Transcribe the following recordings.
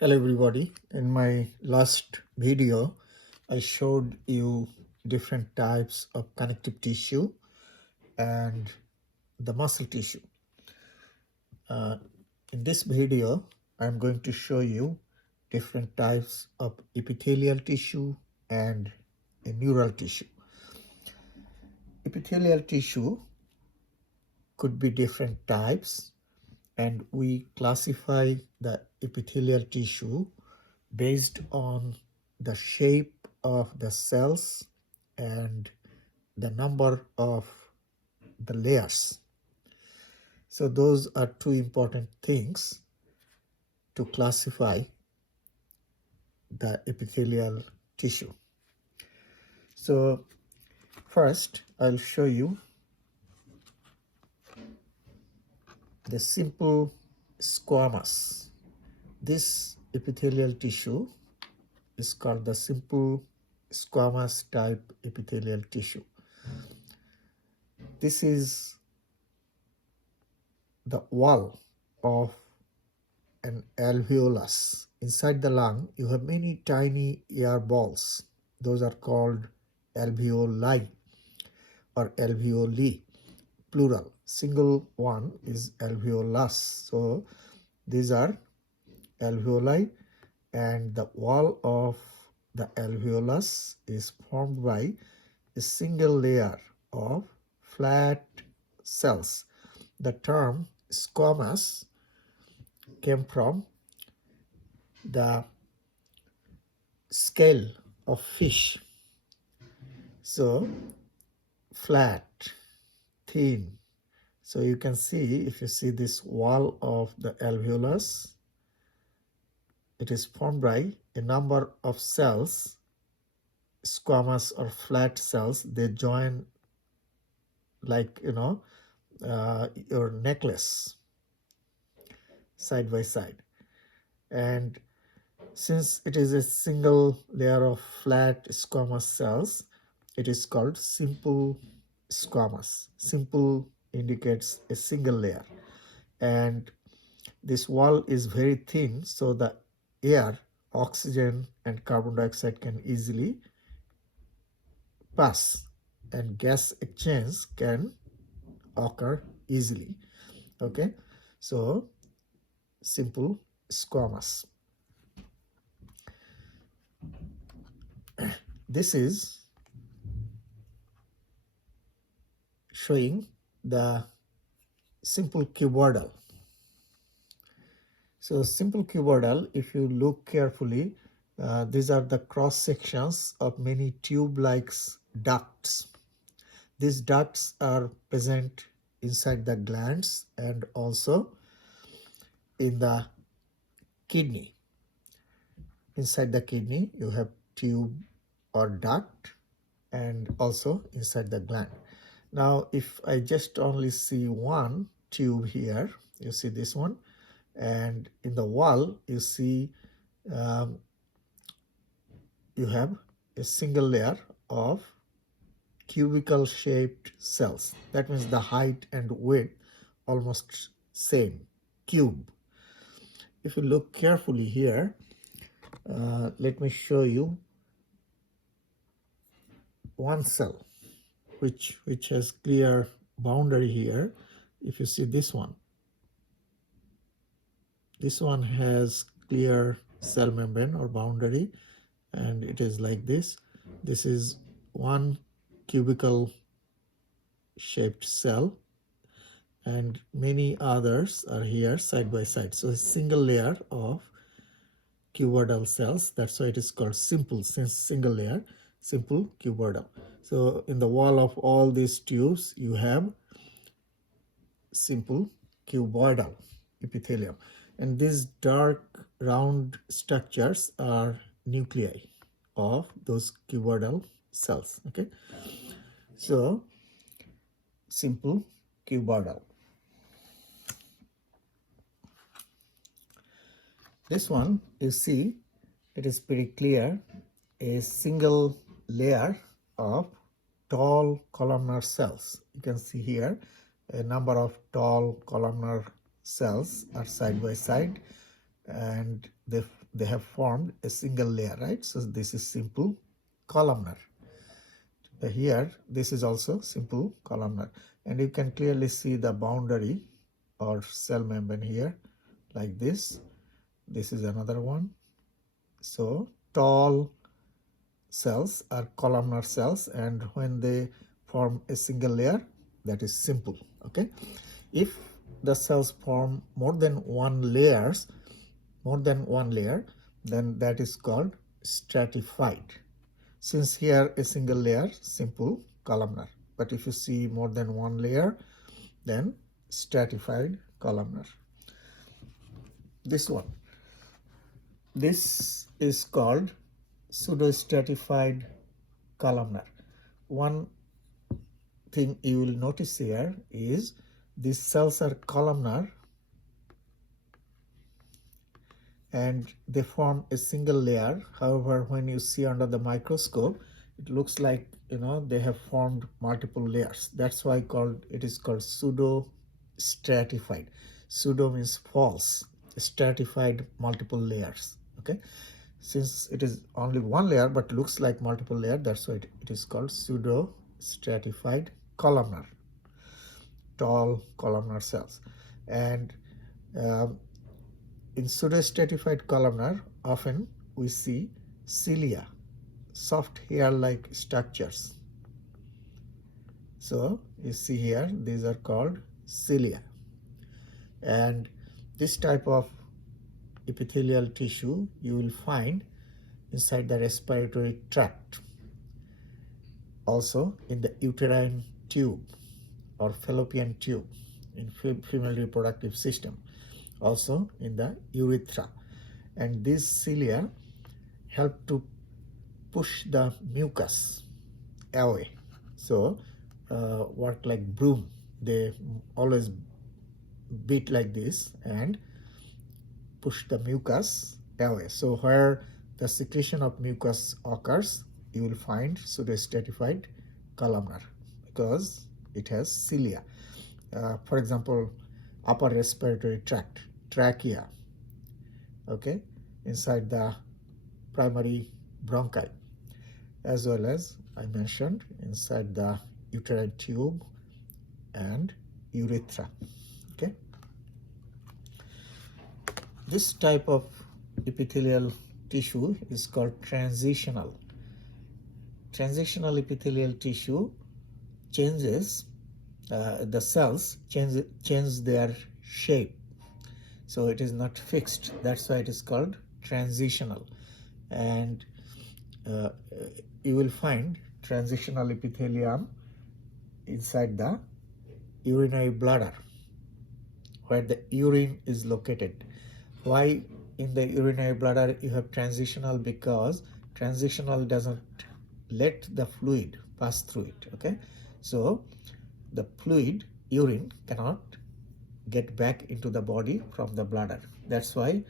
Hello everybody. In my last video, I showed you different types of connective tissue and the muscle tissue. Uh, in this video, I'm going to show you different types of epithelial tissue and a neural tissue. Epithelial tissue could be different types, and we classify the epithelial tissue based on the shape of the cells and the number of the layers. So those are two important things to classify the epithelial tissue. So first I'll show you the simple squamous. This epithelial tissue is called the simple squamous type epithelial tissue. This is the wall of an alveolus. Inside the lung, you have many tiny air balls. Those are called alveoli or alveoli, plural. Single one is alveolus. So these are alveoli, and the wall of the alveolus is formed by a single layer of flat cells. The term squamous came from the scale of fish. So flat, thin. So you can see, if you see this wall of the alveolus, it is formed by a number of cells, squamous or flat cells. They join like, your necklace side by side. And since it is a single layer of flat squamous cells, it is called simple squamous. Simple indicates a single layer. And this wall is very thin, so the air, oxygen and carbon dioxide can easily pass, and gas exchange can occur easily. Okay, so simple squamous. This is showing the simple cuboidal. So simple cuboidal, if you look carefully, these are the cross sections of many tube-like ducts. These ducts are present inside the glands and also in the kidney. Inside the kidney, you have tube or duct, and also inside the gland. Now, if I just only see one tube here, you see this one, and in the wall, you see you have a single layer of cubical shaped cells. That means the height and width almost same, cube. If you look carefully here, let me show you one cell which has clear boundary here. If you see this one has clear cell membrane or boundary, and it is like this. This is one cubical shaped cell, and many others are here side by side. So a single layer of cuboidal cells. That's why it is called simple, since single layer, simple cuboidal. So in the wall of all these tubes, you have simple cuboidal epithelium. And these dark round structures are nuclei of those cuboidal cells. Okay, so simple cuboidal. This one, you see, it is pretty clear, a single layer of tall columnar cells. You can see here a number of tall columnar cells are side by side, and they they have formed a single layer, right? So this is simple columnar. Here this is also simple columnar, and you can clearly see the boundary or cell membrane here like this. This is another one. So tall cells are columnar cells, and when they form a single layer, that is simple. Okay, if the cells form more than one layer, then that is called stratified. Since here a single layer, simple columnar, but if you see more than one layer, then stratified columnar. This is called pseudo stratified columnar. One thing you will notice here is these cells are columnar and they form a single layer. However, when you see under the microscope, it looks like, you know, they have formed multiple layers. That's why it is called pseudo stratified. Pseudo means false, stratified, multiple layers. Okay, since it is only one layer but looks like multiple layer, that's why it is called pseudo stratified columnar, tall columnar cells. And in pseudo-stratified columnar, often we see cilia, soft hair-like structures. So you see here, these are called cilia. And this type of epithelial tissue you will find inside the respiratory tract, also in the uterine tube or fallopian tube in female reproductive system, also in the urethra. And these cilia help to push the mucus away. So work like broom. They always beat like this and push the mucus away. So where the secretion of mucus occurs, you will find pseudo-stratified columnar because it has cilia. For example, upper respiratory tract, trachea, okay, inside the primary bronchi, as well as I mentioned inside the uterine tube and urethra. Okay, this type of epithelial tissue is called transitional. Transitional epithelial tissue changes, the cells change their shape, so it is not fixed. That's why it is called transitional. And you will find transitional epithelium inside the urinary bladder, where the urine is located. Why in the urinary bladder you have transitional? Because transitional doesn't let the fluid pass through it. Okay, so the fluid, urine, cannot get back into the body from the bladder. That's why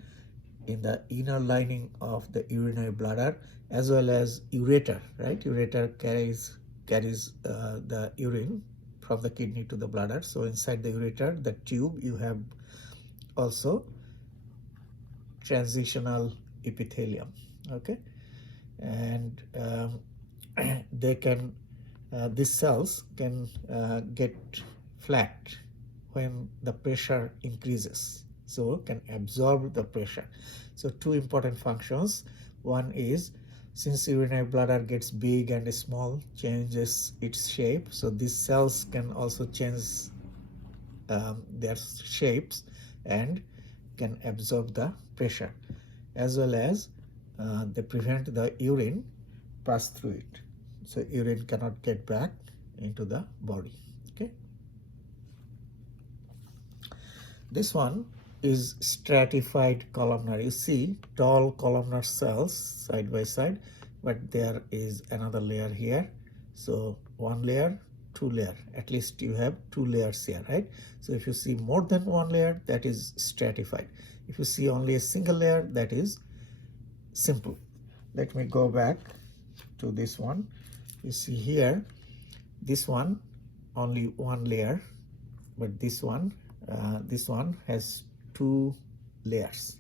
in the inner lining of the urinary bladder, as well as ureter, right? Ureter carries the urine from the kidney to the bladder. So inside the ureter, the tube, you have also transitional epithelium. Okay, and they can these cells can get flat when the pressure increases, so can absorb the pressure. So two important functions. One is, since urinary bladder gets big and small, changes its shape, so these cells can also change their shapes and can absorb the pressure, as well as they prevent the urine pass through it, so urine cannot get back into the body. Okay, this one is stratified columnar. You see tall columnar cells side by side, but there is another layer here. So one layer, two layer, at least you have two layers here, right? So if you see more than one layer, that is stratified. If you see only a single layer, that is simple. Let me go back to this one. You see here, this one only one layer, but this one has two layers.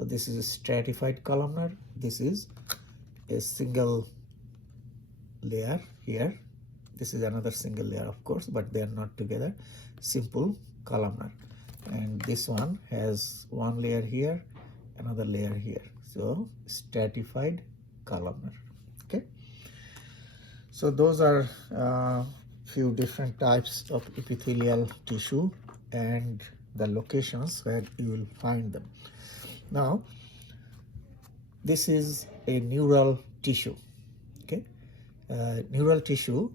So this is a stratified columnar. This is a single layer here. This is another single layer, of course, but they are not together. Simple columnar. And this one has one layer here, another layer here. So stratified columnar. Okay. So those are few different types of epithelial tissue and the locations where you will find them. Now, this is a neural tissue. Okay, neural tissue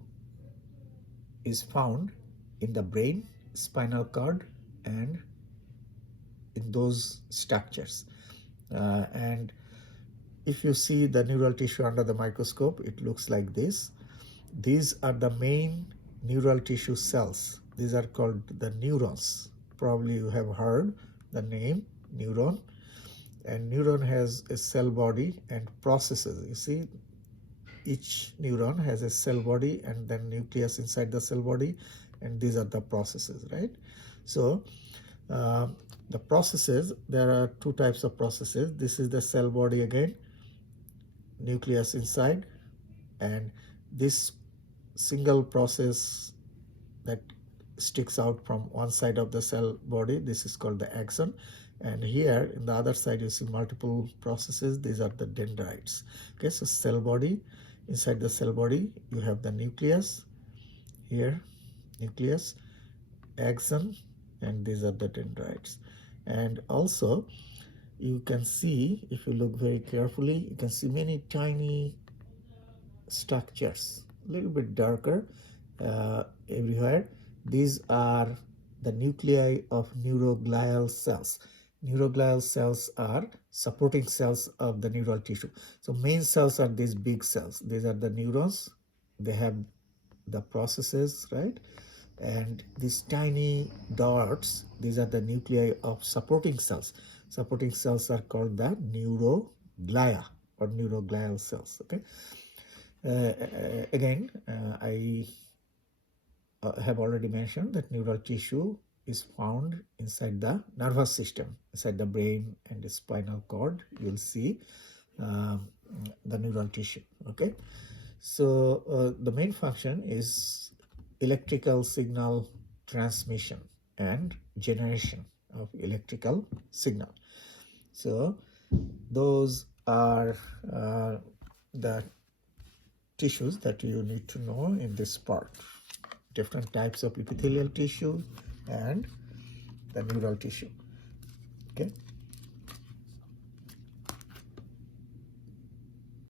is found in the brain, spinal cord, and in those structures. And if you see the neural tissue under the microscope, it looks like this. These are the main neural tissue cells. These are called the neurons. Probably you have heard the name neuron. And neuron has a cell body and processes. You see, each neuron has a cell body and then nucleus inside the cell body, and these are the processes, right? So the processes, there are two types of processes. This is the cell body again, nucleus inside, and this single process that sticks out from one side of the cell body, this is called the axon. And here in the other side you see multiple processes. These are the dendrites. Okay, so cell body, inside the cell body you have the nucleus, here nucleus, axon, and these are the dendrites. And also you can see, if you look very carefully, you can see many tiny structures, a little bit darker everywhere. These are the nuclei of neuroglial cells. Neuroglial cells are supporting cells of the neural tissue. So main cells are these big cells. These are the neurons. They have the processes, right? And these tiny dots, these are the nuclei of supporting cells. Supporting cells are called the neuroglia or neuroglial cells. Okay. Again, I have already mentioned that neural tissue is found inside the nervous system, inside the brain and the spinal cord. You'll see the neural tissue. Okay, so the main function is electrical signal transmission and generation of electrical signal. So those are the tissues that you need to know in this part. Different types of epithelial tissue and the neural tissue. Okay.